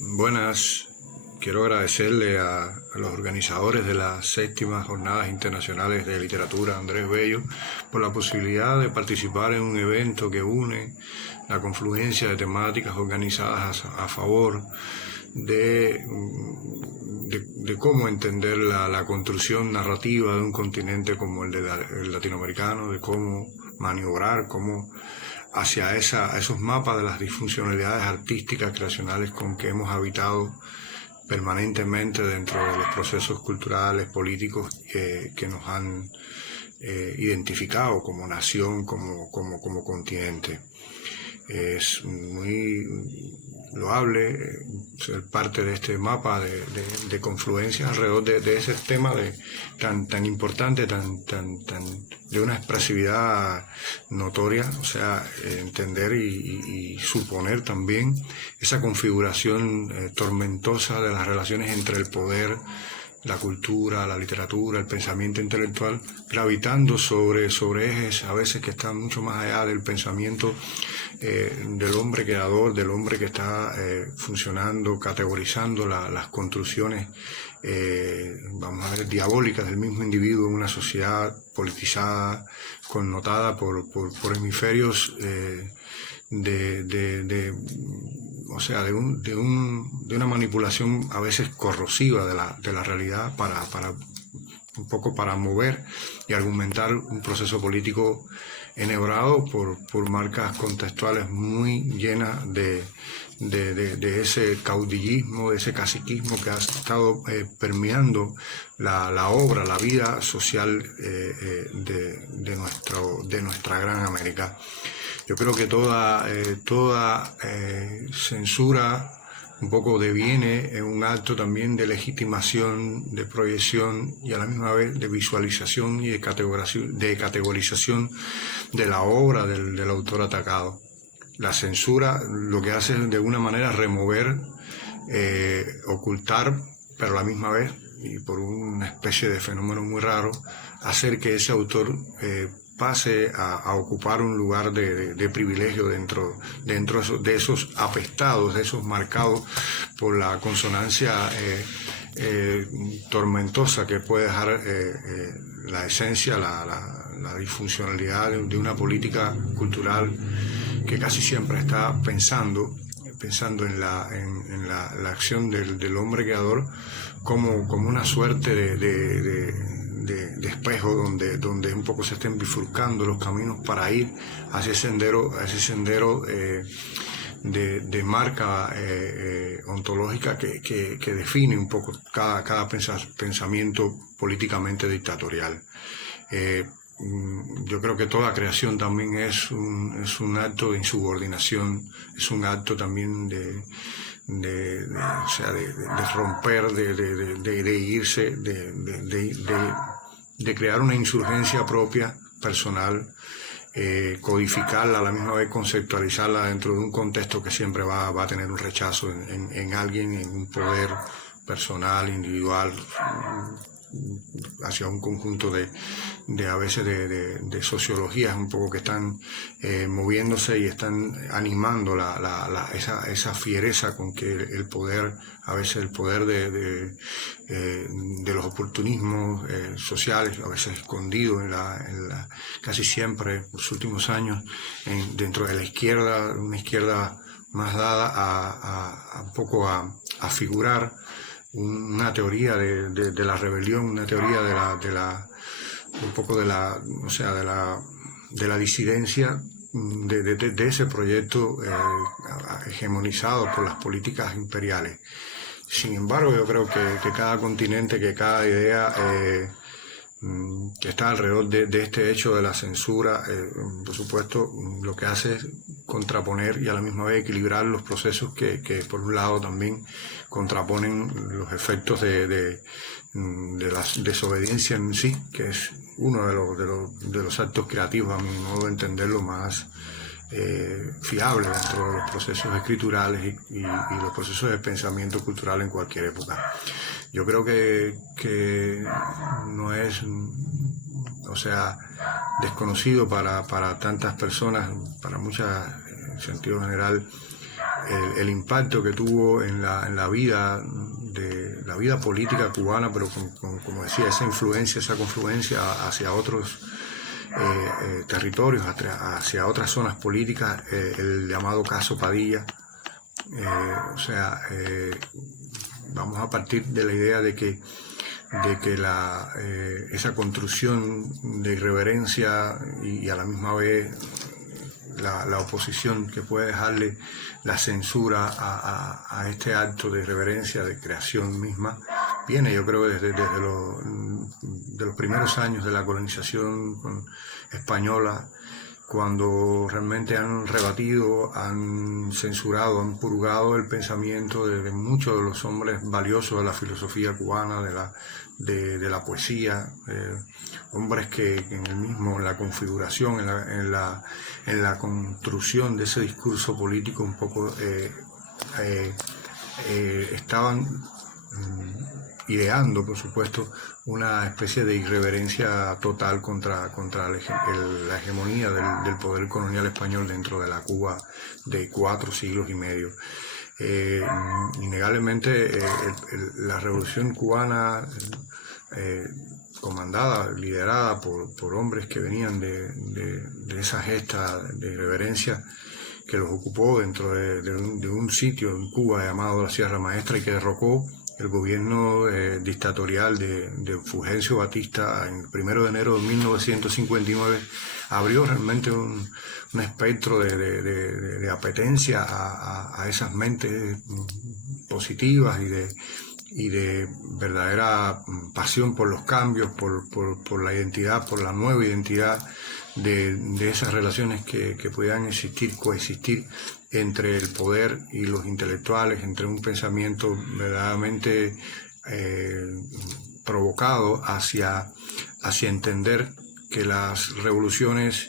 Buenas, quiero agradecerle a los organizadores de las 7ª Jornadas Internacionales de Literatura, Andrés Bello, por la posibilidad de participar en un evento que une la confluencia de temáticas organizadas a favor de cómo entender la construcción narrativa de un continente como el latinoamericano, de cómo maniobrar, cómo hacia esos mapas de las disfuncionalidades artísticas, creacionales con que hemos habitado permanentemente dentro de los procesos culturales, políticos que nos han identificado como nación, como continente. Es muy loable ser parte de este mapa de confluencias alrededor de ese tema tan importante, de una expresividad notoria, o sea, entender y suponer también esa configuración tormentosa de las relaciones entre el poder, la cultura, la literatura, el pensamiento intelectual, gravitando sobre ejes a veces que están mucho más allá del pensamiento del hombre creador, del hombre que está funcionando, categorizando las construcciones, vamos a ver, diabólicas del mismo individuo en una sociedad politizada, connotada por hemisferios de una manipulación a veces corrosiva de la realidad un poco para mover y argumentar un proceso político enhebrado por marcas contextuales muy llenas de ese caudillismo, de ese caciquismo que ha estado permeando la obra, la vida social de nuestra gran América. Yo creo que toda censura un poco deviene en un acto también de legitimación, de proyección y a la misma vez de visualización y de categorización de la obra del autor atacado. La censura lo que hace es de alguna manera remover, ocultar, pero a la misma vez, y por una especie de fenómeno muy raro, hacer que ese autor pase a ocupar un lugar de privilegio dentro de esos apestados, de esos marcados por la consonancia tormentosa que puede dejar la esencia, la disfuncionalidad de una política cultural que casi siempre está pensando en la acción del hombre creador como una suerte de espejo donde un poco se estén bifurcando los caminos para ir hacia ese sendero de marca ontológica que define un poco cada pensamiento políticamente dictatorial. Yo creo que toda creación también es un acto de insubordinación, es un acto también de romper, de irse, de crear una insurgencia propia, personal, codificarla, a la misma vez conceptualizarla dentro de un contexto que siempre va a tener un rechazo en alguien, en un poder personal, individual, hacia un conjunto a veces de sociologías un poco que están moviéndose y están animando esa fiereza con que el poder, a veces el poder de los oportunismos sociales, a veces escondido casi siempre por los últimos años dentro de la izquierda, una izquierda más dada un poco a figurar una teoría de la rebelión, una teoría un poco de la disidencia de ese proyecto hegemonizado por las políticas imperiales. Sin embargo, yo creo que cada continente, que cada idea que está alrededor de este hecho de la censura, por supuesto, lo que hace es contraponer y a la misma vez equilibrar los procesos que por un lado también contraponen los efectos de la desobediencia en sí, que es uno de los actos creativos, a mi modo de entenderlo, más fiable dentro de los procesos escriturales y los procesos de pensamiento cultural en cualquier época. Yo creo que no es, desconocido para tantas personas, para muchas, en sentido general, el impacto que tuvo en la vida política cubana, pero como decía, esa influencia, esa confluencia hacia otros territorios, hacia otras zonas políticas, el llamado caso Padilla. Vamos a partir de la idea de que esa construcción de irreverencia y a la misma vez la oposición que puede dejarle la censura a este acto de irreverencia, de creación misma, viene, yo creo, desde los primeros años de la colonización española, cuando realmente han rebatido, han censurado, han purgado el pensamiento de muchos de los hombres valiosos de la filosofía cubana, de la poesía, hombres que en la configuración, en la construcción de ese discurso político un poco estaban ideando, por supuesto, una especie de irreverencia total contra la hegemonía del poder colonial español dentro de la Cuba de 4 siglos y medio. Innegablemente la revolución cubana, comandada, liderada por hombres que venían de esa gesta de irreverencia que los ocupó dentro de un sitio en Cuba llamado la Sierra Maestra, y que derrocó el gobierno dictatorial de Fulgencio Batista el 1 de enero de 1959, abrió realmente un espectro de apetencia a esas mentes positivas y de verdadera pasión por los cambios, por la identidad, por la nueva identidad de esas relaciones que puedan coexistir entre el poder y los intelectuales, entre un pensamiento verdaderamente provocado hacia entender que las revoluciones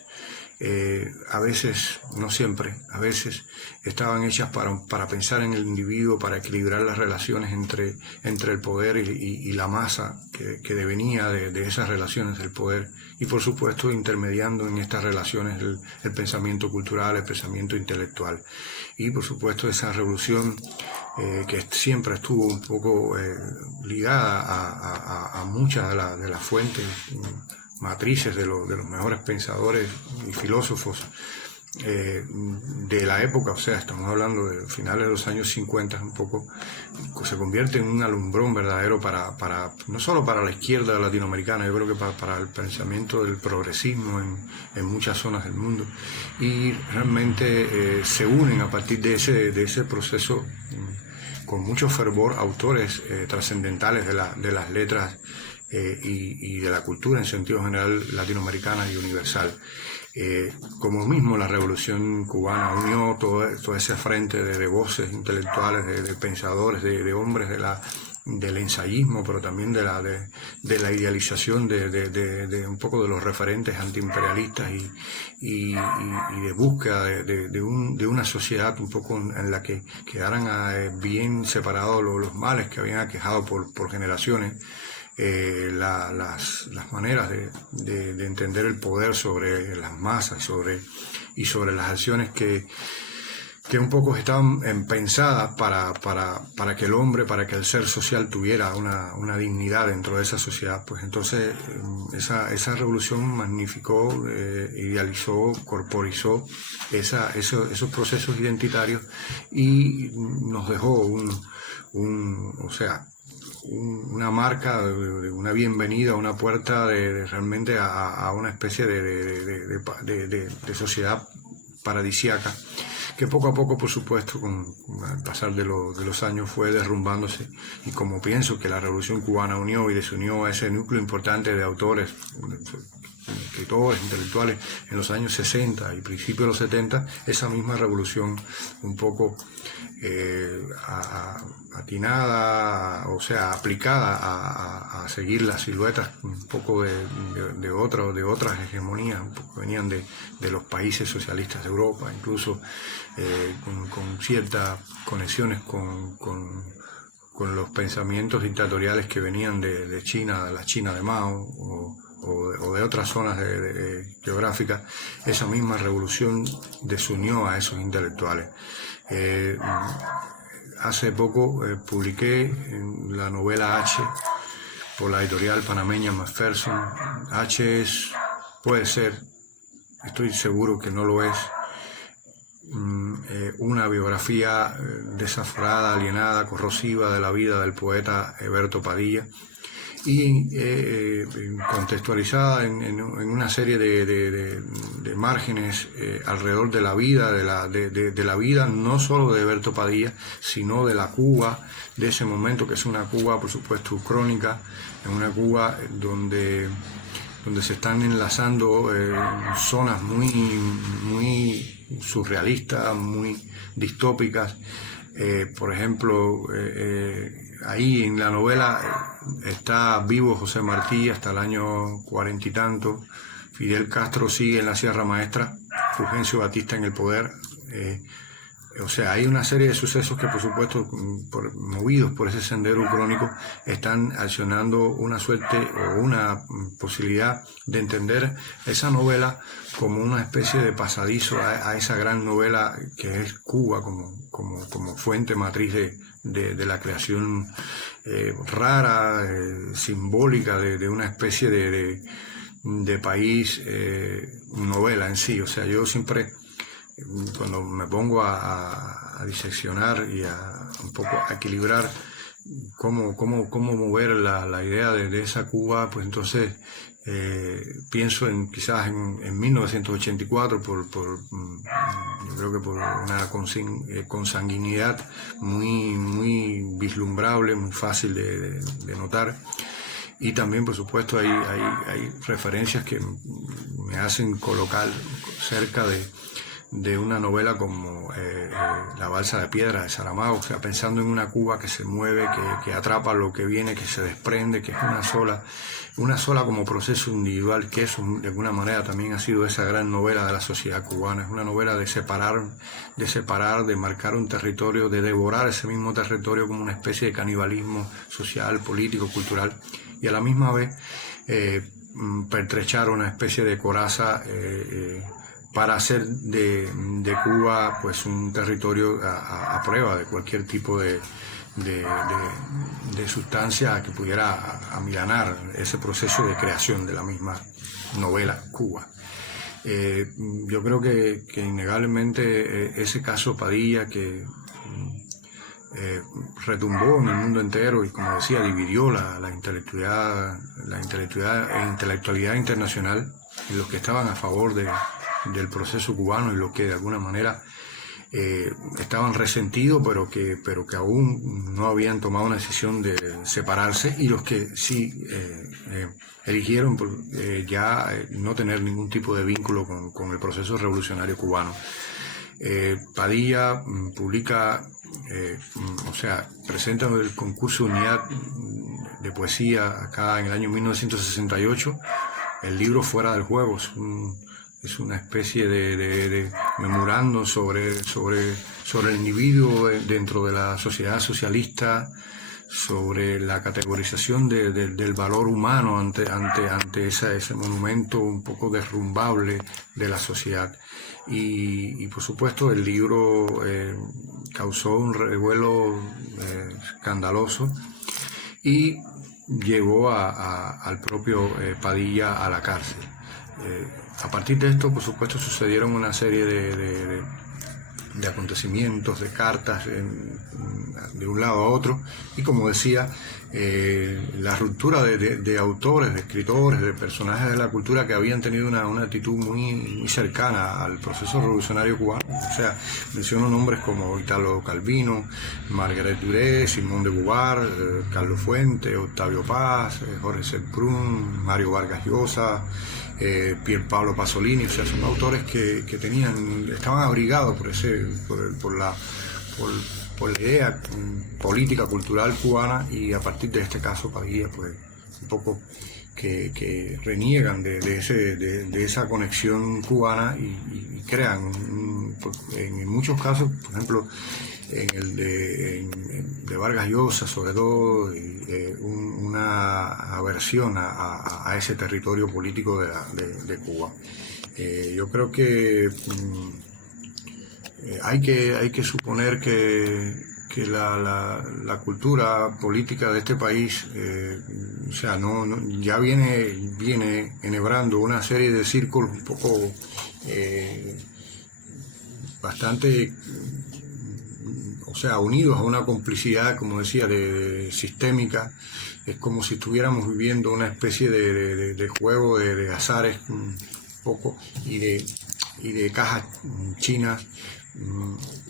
a veces, no siempre, a veces estaban hechas para pensar en el individuo, para equilibrar las relaciones entre el poder y la masa que devenía de esas relaciones del poder, y por supuesto intermediando en estas relaciones el pensamiento cultural, el pensamiento intelectual. Y por supuesto esa revolución que siempre estuvo un poco ligada a muchas de las fuentes matrices de los mejores pensadores y filósofos de la época, o sea, estamos hablando de finales de los años 50, un poco, se convierte en un alumbrón verdadero no solo para la izquierda latinoamericana, yo creo que para el pensamiento del progresismo en muchas zonas del mundo, y realmente se unen a partir de ese proceso con mucho fervor autores trascendentales de las letras y de la cultura en sentido general latinoamericana y universal. Como mismo la Revolución Cubana unió todo ese frente de voces intelectuales, de pensadores, de hombres del ensayismo, pero también de la idealización de un poco de los referentes antiimperialistas y de búsqueda de una sociedad un poco en la que quedaran bien separados los males que habían aquejado por generaciones. Las maneras de entender el poder sobre las masas y sobre las acciones que un poco estaban pensadas para que el hombre, para que el ser social tuviera una dignidad dentro de esa sociedad. Pues entonces esa revolución magnificó, idealizó, corporizó esos procesos identitarios y nos dejó una marca, una bienvenida, una puerta realmente a una especie de sociedad paradisíaca, que poco a poco, por supuesto, con el pasar de los años fue derrumbándose, y como pienso que la Revolución Cubana unió y desunió a ese núcleo importante de autores, escritores, intelectuales en los años 60 y principios de los 70, esa misma revolución un poco atinada, o sea, aplicada a seguir las siluetas un poco de otras hegemonías, un poco venían de los países socialistas de Europa, incluso con ciertas conexiones con los pensamientos dictatoriales que venían de China, de la China de Mao o de otras zonas geográficas. Esa misma revolución desunió a esos intelectuales. Hace poco publiqué la novela H por la editorial panameña Macpherson. H puede ser, estoy seguro que no lo es, una biografía desaforada, alienada, corrosiva de la vida del poeta Heberto Padilla, y contextualizada en una serie de márgenes alrededor de la vida, de la vida no solo de Heberto Padilla, sino de la Cuba de ese momento, que es una Cuba, por supuesto, crónica, en una Cuba donde se están enlazando zonas muy surrealistas, muy distópicas. Por ejemplo, ahí en la novela está vivo José Martí hasta el año 40 y tanto, Fidel Castro sigue en la Sierra Maestra, Fulgencio Batista en el poder. O sea, hay una serie de sucesos que, por supuesto, movidos por ese sendero crónico, están accionando una suerte o una posibilidad de entender esa novela como una especie de pasadizo a esa gran novela que es Cuba como fuente matriz de la creación rara, simbólica de una especie de país, novela en sí. O sea, yo siempre, cuando me pongo a diseccionar y un poco a equilibrar cómo mover la idea de esa Cuba, pues entonces pienso quizás en 1984 yo creo que por una consanguinidad muy vislumbrable, muy fácil de notar. Y también, por supuesto, hay referencias que me hacen colocar cerca de una novela como La balsa de piedra de Saramago, o sea, pensando en una Cuba que se mueve, que atrapa lo que viene, que se desprende, que es una sola como proceso individual, que eso de alguna manera también ha sido esa gran novela de la sociedad cubana. Es una novela de separar, de marcar un territorio, de devorar ese mismo territorio como una especie de canibalismo social, político, cultural, y a la misma vez pertrechar una especie de coraza para hacer de Cuba pues un territorio a prueba de cualquier tipo de sustancia que pudiera amilanar ese proceso de creación de la misma novela Cuba. Yo creo que innegablemente ese caso Padilla, que retumbó en el mundo entero y, como decía, dividió la intelectualidad internacional, en los que estaban a favor del proceso cubano y los que de alguna manera estaban resentidos, pero que aún no habían tomado una decisión de separarse, y los que sí eligieron ya no tener ningún tipo de vínculo con el proceso revolucionario cubano. Padilla publica, presenta el concurso Unidad de poesía acá en el año 1968, el libro Fuera del Juego. Es una especie de memorando sobre el individuo dentro de la sociedad socialista, sobre la categorización del valor humano ante ese monumento un poco derrumbable de la sociedad. Y por supuesto el libro causó un revuelo escandaloso y llevó al propio Padilla a la cárcel. A partir de esto, por supuesto, sucedieron una serie de acontecimientos, de cartas de un lado a otro, y, como decía, la ruptura de autores, de escritores, de personajes de la cultura que habían tenido una actitud muy cercana al proceso revolucionario cubano. O sea, menciono nombres como Italo Calvino, Margaret Duré, Simón de Beauvoir, Carlos Fuentes, Octavio Paz, Jorge Serprum, Mario Vargas Llosa, Pier Paolo Pasolini. O sea, son autores que estaban abrigados por la idea política, cultural cubana, y a partir de este caso Padilla, pues un poco que reniegan de esa conexión cubana y crean, en muchos casos, por ejemplo, en el de Vargas Llosa, sobre todo, una aversión a ese territorio político de Cuba. Yo creo que hay que suponer que la cultura política de este país, o sea, ya viene enhebrando una serie de círculos un poco bastante, o sea, unidos a una complicidad, como decía, de sistémica. Es como si estuviéramos viviendo una especie de juego de azares un poco y de cajas chinas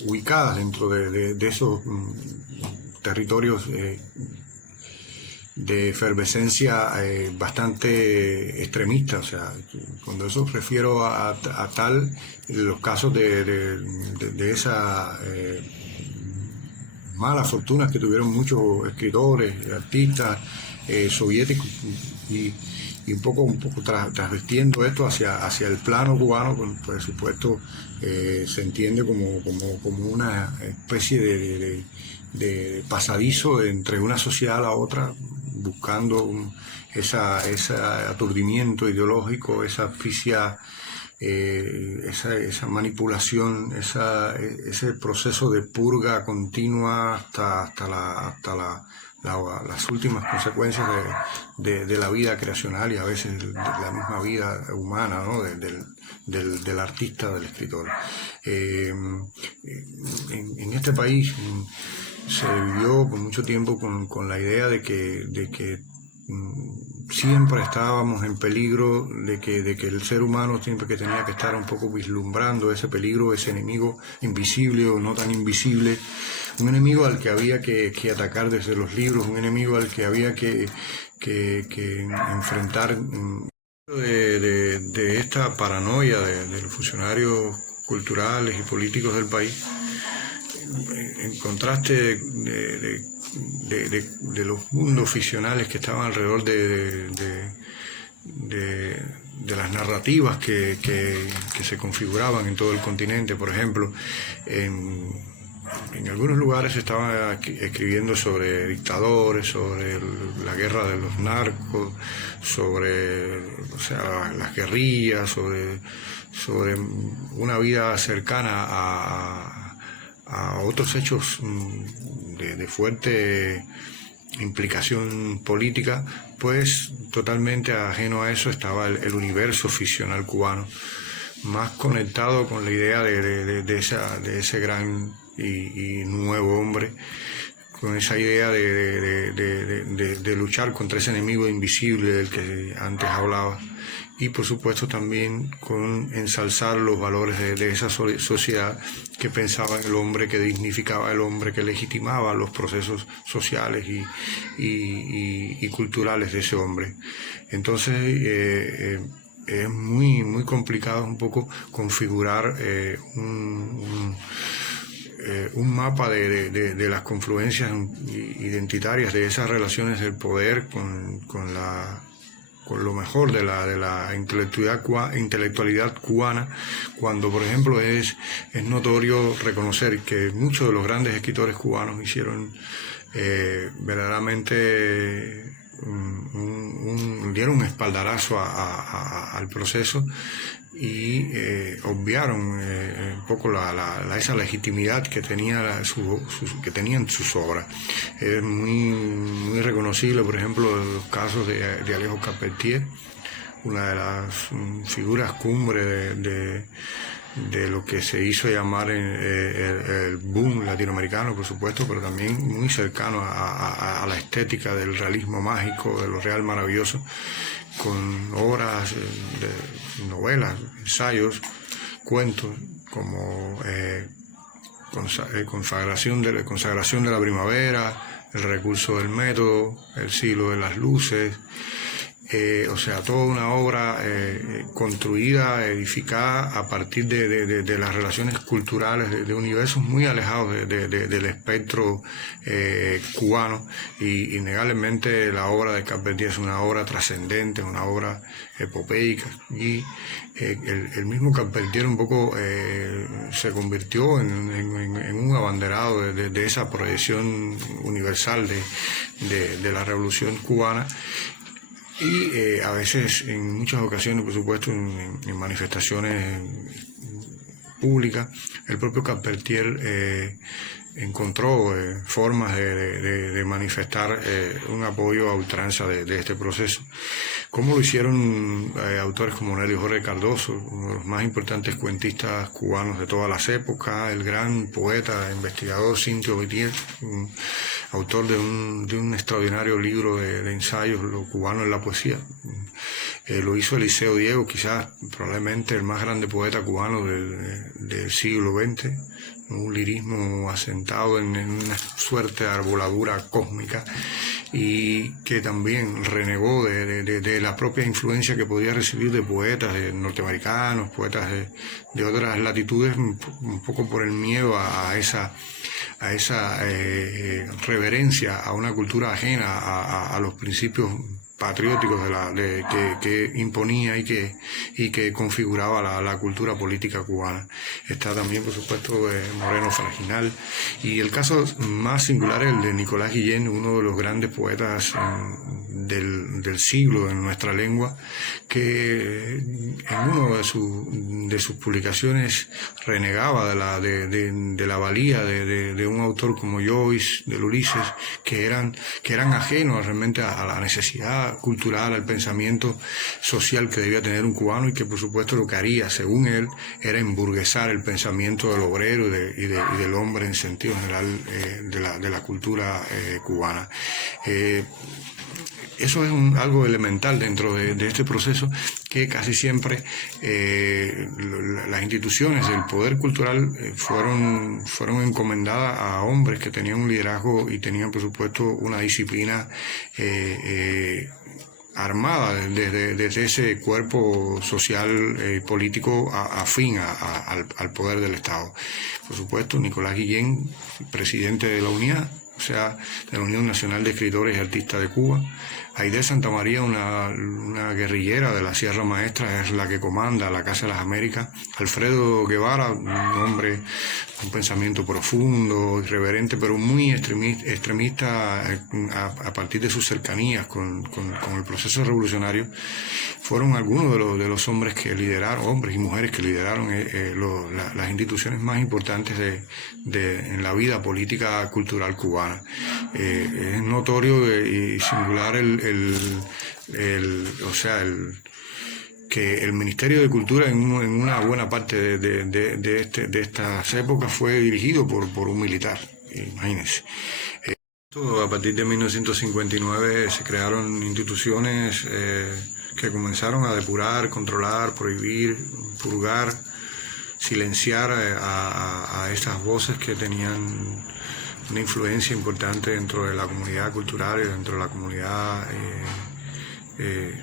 ubicadas dentro de esos territorios de efervescencia bastante extremista. O sea, cuando eso refiero a tal, los casos de esa malas fortunas que tuvieron muchos escritores, artistas soviéticos y un poco transvestiendo esto hacia el plano cubano, por supuesto se entiende como una especie de pasadizo entre una sociedad a la otra, buscando ese aturdimiento ideológico, esa asfixia, esa manipulación, ese proceso de purga continua hasta las últimas consecuencias de la vida creacional y a veces de la misma vida humana, ¿no? del artista, del escritor. En este país se vivió por mucho tiempo con la idea de que siempre estábamos en peligro, de que el ser humano siempre que tenía que estar un poco vislumbrando ese peligro, ese enemigo invisible o no tan invisible, un enemigo al que había que atacar desde los libros, un enemigo al que había que enfrentar. De esta paranoia de los funcionarios culturales y políticos del país, en contraste de los mundos ficcionales que estaban alrededor de las narrativas que se configuraban en todo el continente. Por ejemplo, en algunos lugares se estaba escribiendo sobre dictadores, sobre la guerra de los narcos, sobre, o sea, las guerrillas, sobre una vida cercana a otros hechos de fuerte implicación política. Pues totalmente ajeno a eso estaba el universo ficcional cubano, más conectado con la idea de ese gran y nuevo hombre, con esa idea de luchar contra ese enemigo invisible del que antes hablaba, y por supuesto también con ensalzar los valores de esa sociedad que pensaba en el hombre, que dignificaba al hombre, que legitimaba los procesos sociales y culturales de ese hombre. Entonces es muy complicado un poco configurar un mapa de las confluencias identitarias de esas relaciones del poder con lo mejor de la intelectualidad cubana, cuando por ejemplo es notorio reconocer que muchos de los grandes escritores cubanos hicieron verdaderamente dieron un espaldarazo al proceso y obviaron un poco esa legitimidad que tenían sus obras. Es muy reconocible, por ejemplo, los casos de Alejo Carpentier, una de las figuras cumbre de lo que se hizo llamar el boom latinoamericano, por supuesto, pero también muy cercano a la estética del realismo mágico, de lo real maravilloso, con obras de novelas, ensayos, cuentos, como consagración de la primavera, el recurso del método, el siglo de las luces. O sea, toda una obra construida, edificada a partir de las relaciones culturales, de universos muy alejados del espectro cubano, y innegablemente la obra de Carpentier es una obra trascendente, una obra epopeica, y el mismo Carpentier un poco se convirtió en un abanderado de esa proyección universal de la revolución cubana. Y a veces, en muchas ocasiones, por supuesto, en manifestaciones pública. El propio Carpentier encontró formas de manifestar un apoyo a ultranza de este proceso. ¿Cómo lo hicieron autores como Nelio Jorge Cardoso, uno de los más importantes cuentistas cubanos de todas las épocas, el gran poeta e investigador Cintio Bitier, autor de un extraordinario libro de ensayos, Lo cubano en la poesía? Lo hizo Eliseo Diego, quizás probablemente el más grande poeta cubano del siglo XX, un lirismo asentado en una suerte de arboladura cósmica, y que también renegó de la propia influencia que podía recibir de poetas norteamericanos, poetas de otras latitudes, un poco por el miedo a esa reverencia a una cultura ajena a los principios patrióticos que imponía y que configuraba la cultura política cubana. Está también, por supuesto, Moreno Fraginal, y el caso más singular es el de Nicolás Guillén, uno de los grandes poetas del siglo en nuestra lengua, que en una de sus publicaciones renegaba de la valía de un autor como Joyce, del Ulises, que eran ajenos realmente a la necesidad cultural, al pensamiento social que debía tener un cubano, y que por supuesto lo que haría, según él, era emburguesar el pensamiento del obrero y del hombre en sentido general de la cultura cubana. Eso es algo elemental dentro de este proceso, que casi siempre las instituciones del poder cultural fueron encomendadas a hombres que tenían un liderazgo y tenían, por supuesto, una disciplina armada desde ese cuerpo social político afín al poder del Estado. Por supuesto, Nicolás Guillén, presidente de la UNIA, o sea, de la Unión Nacional de Escritores y Artistas de Cuba. Aide Santamaría, una guerrillera de la Sierra Maestra, es la que comanda la Casa de las Américas. Alfredo Guevara, un hombre con un pensamiento profundo, irreverente, pero muy extremista a partir de sus cercanías con el proceso revolucionario. Fueron algunos de los hombres que lideraron, hombres y mujeres que lideraron las instituciones más importantes en la vida política cultural cubana. Es notorio y singular que el Ministerio de Cultura en una buena parte de estas épocas fue dirigido por un militar, imagínense. A partir de 1959 se crearon instituciones que comenzaron a depurar, controlar, prohibir, purgar, silenciar a esas voces que tenían una influencia importante dentro de la comunidad cultural y dentro de la comunidad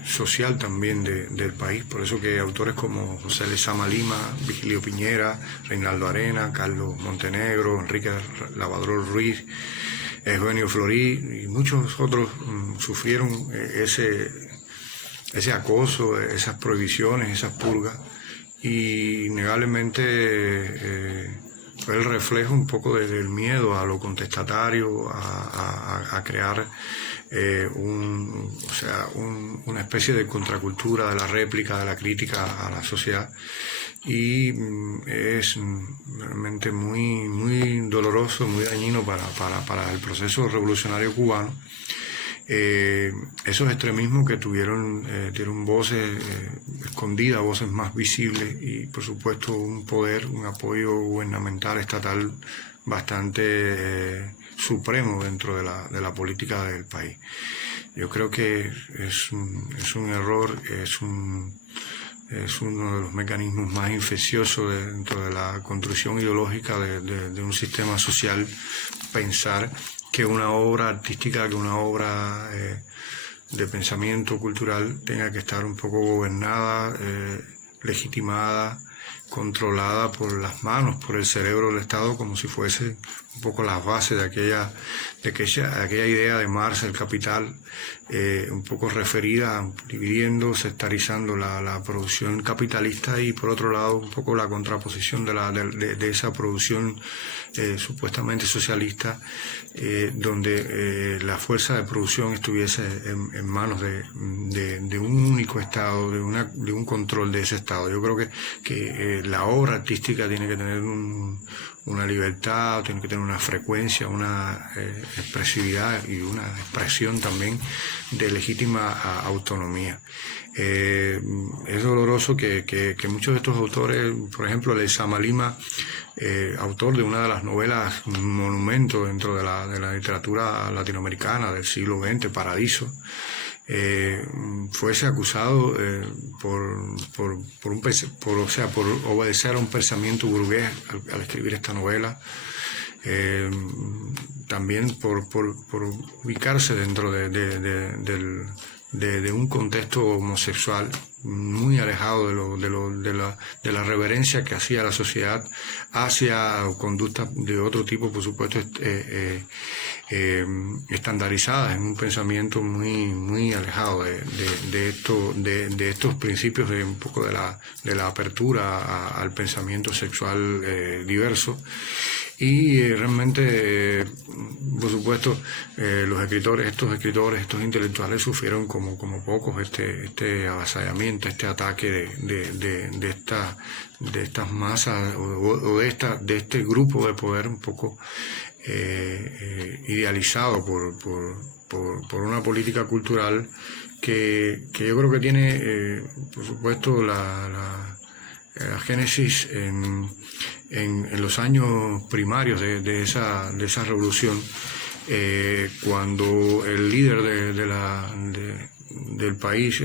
social también del país. Por eso que autores como José Lezama Lima, Vigilio Piñera, Reinaldo Arena, Carlos Montenegro, Enrique Lavadrón Ruiz, Eugenio Florí y muchos otros sufrieron ese acoso, esas prohibiciones, esas purgas, y innegablemente fue el reflejo un poco del miedo a lo contestatario, a crear una especie de contracultura de la réplica, de la crítica a la sociedad. Y es realmente muy, muy doloroso, muy dañino para el proceso revolucionario cubano. Esos extremismos que tuvieron voces escondidas, voces más visibles, y por supuesto un apoyo gubernamental, estatal bastante supremo dentro de la política del país. Yo creo que es un error, es uno de los mecanismos más infecciosos dentro de la construcción ideológica de un sistema social, pensar que una obra artística, que una obra de pensamiento cultural tenga que estar un poco gobernada, legitimada, controlada por las manos, por el cerebro del Estado, como si fuese un poco las bases de aquella idea de Marx, el capital, un poco referida, dividiendo, sectarizando la producción capitalista, y por otro lado un poco la contraposición de esa producción supuestamente socialista, donde la fuerza de producción estuviese en manos de un único Estado, de un control de ese Estado. Yo creo que la obra artística tiene que tener una libertad, tiene que tener una frecuencia, una expresividad y una expresión también de legítima autonomía. Es doloroso que muchos de estos autores, por ejemplo, el Samalima, autor de una de las novelas monumento dentro de la literatura latinoamericana del siglo XX, Paradiso, fuese acusado por obedecer a un pensamiento burgués al escribir esta novela, también por ubicarse dentro de un contexto homosexual muy alejado de la reverencia que hacía la sociedad hacia conductas de otro tipo, por supuesto, estandarizadas en un pensamiento muy alejado de estos principios, de un poco de la apertura al pensamiento sexual diverso. Y realmente, por supuesto, estos intelectuales sufrieron como pocos este avasallamiento, este ataque de estas masas o de este grupo de poder un poco idealizado por una política cultural que yo creo que tiene, por supuesto, la génesis en los años primarios de esa revolución, cuando el líder del país,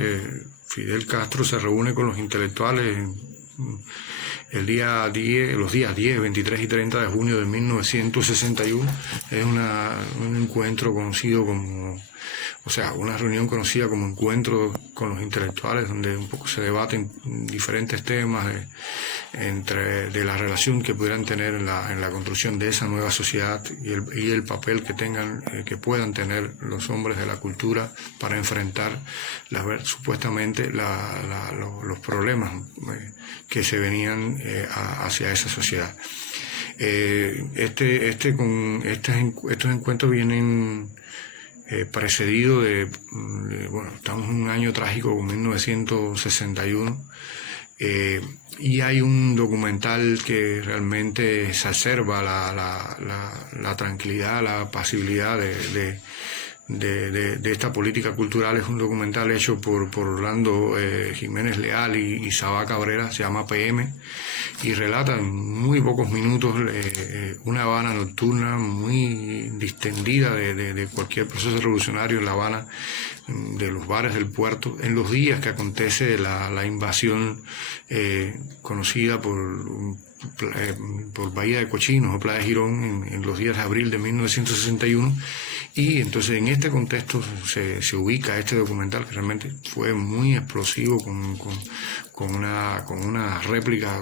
Fidel Castro, se reúne con los intelectuales los días 10, 23 y 30 de junio de 1961. Es un encuentro conocido como, una reunión conocida como encuentro con los intelectuales, donde un poco se debaten diferentes temas de la relación que pudieran tener en la construcción de esa nueva sociedad y el papel que puedan tener los hombres de la cultura para enfrentar supuestamente los problemas que se venían hacia esa sociedad. Estos encuentros vienen precedido estamos en un año trágico, 1961, y hay un documental que realmente exacerba la tranquilidad, la apacibilidad de esta política cultural. Es un documental hecho por Orlando Jiménez Leal y Sabá Cabrera, se llama PM, y relata en muy pocos minutos una Habana nocturna muy distendida de cualquier proceso revolucionario en La Habana, de los bares del puerto, en los días que acontece la invasión conocida por Bahía de Cochinos o Playa de Girón en los días de abril de 1961. Y entonces en este contexto se ubica este documental, que realmente fue muy explosivo, con una réplica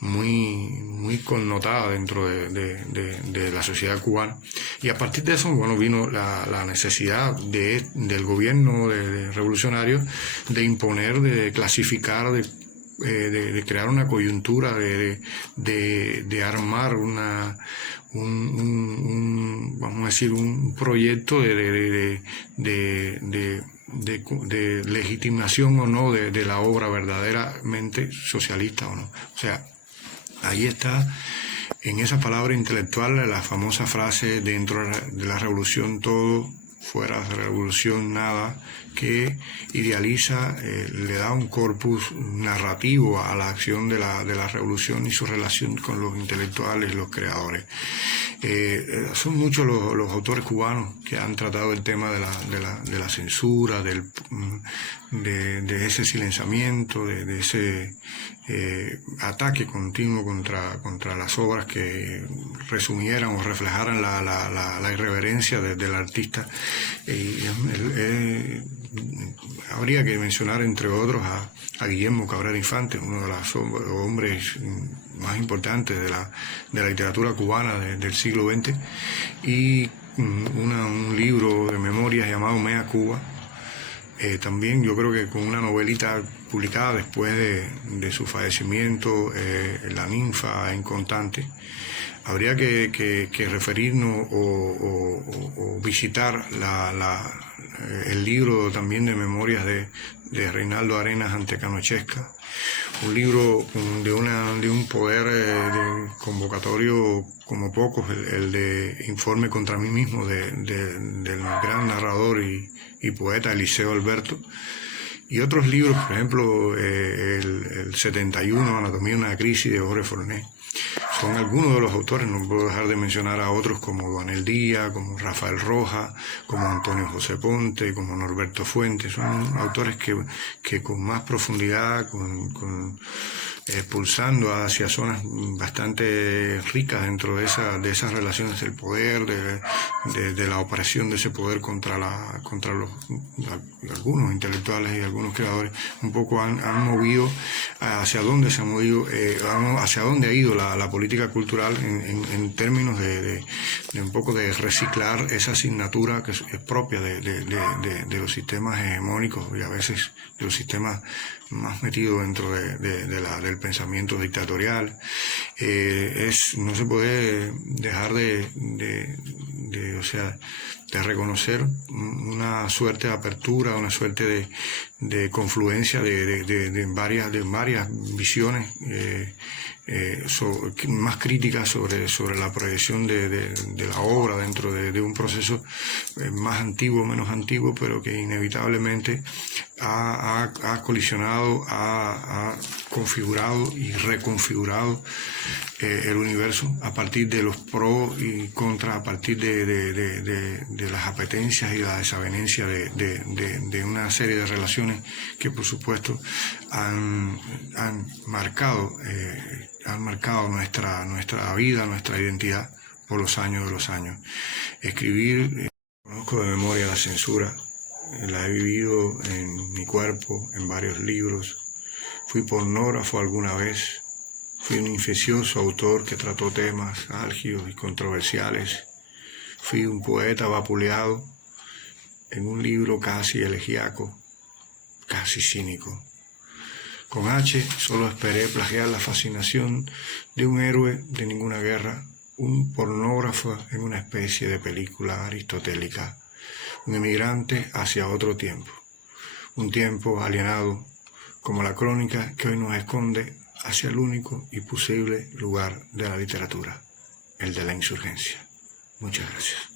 muy connotada dentro de la sociedad cubana. Y a partir de eso, vino la necesidad del gobierno revolucionario de imponer, de clasificar, de crear una coyuntura, de armar vamos a decir, un proyecto de legitimación o no de la obra verdaderamente socialista o no. Ahí está, en esa palabra intelectual, la famosa frase: dentro de la revolución todo, fuera de la revolución nada, que idealiza, le da un corpus narrativo a la acción de la revolución y su relación con los intelectuales y los creadores. Son muchos los autores cubanos que han tratado el tema de la censura, de ese silenciamiento, de ese ataque continuo contra las obras que resumieran o reflejaran la irreverencia del artista. Habría que mencionar, entre otros, a Guillermo Cabrera Infante, uno de los hombres más importantes de la literatura cubana del siglo XX, y un libro de memorias llamado Mea Cuba. También yo creo que con una novelita publicada después de su fallecimiento, La ninfa inconstante. Habría que referirnos o visitar el libro también de memorias de Reinaldo Arenas Antecanochesca, un libro de un poder convocatorio como pocos, el de Informe contra mí mismo, del gran narrador y poeta Eliseo Alberto, y otros libros, por ejemplo, el 71, Anatomía de una crisis, de Jorge Forné. Son algunos de los autores, no puedo dejar de mencionar a otros como Duanel Díaz, como Rafael Rojas, como Antonio José Ponte, como Norberto Fuentes. Son autores que con más profundidad, pulsando hacia zonas bastante ricas dentro de esas relaciones del poder, de la operación de ese poder contra algunos intelectuales y algunos creadores, un poco han movido hacia dónde se ha movido, hacia dónde ha ido la política cultural en términos de un poco de reciclar esa asignatura que es propia de los sistemas hegemónicos y a veces de los sistemas más metidos dentro del pensamiento dictatorial. No se puede dejar de reconocer una suerte de apertura, una suerte de confluencia de varias visiones más críticas sobre la proyección de la obra dentro de un proceso más antiguo, menos antiguo, pero que inevitablemente ha colisionado, ha configurado y reconfigurado el universo a partir de los pros y contras, a partir de las apetencias y la desavenencia de una serie de relaciones que por supuesto han marcado nuestra vida, nuestra identidad por los años de los años. Escribir, conozco de memoria la censura, la he vivido en mi cuerpo, en varios libros. Fui pornógrafo alguna vez, fui un infeccioso autor que trató temas álgidos y controversiales. Fui un poeta vapuleado en un libro casi elegíaco, casi cínico. Con H solo esperé plagiar la fascinación de un héroe de ninguna guerra, un pornógrafo en una especie de película aristotélica, un emigrante hacia otro tiempo, un tiempo alienado, como la crónica que hoy nos esconde hacia el único y posible lugar de la literatura, el de la insurgencia. Muchas gracias.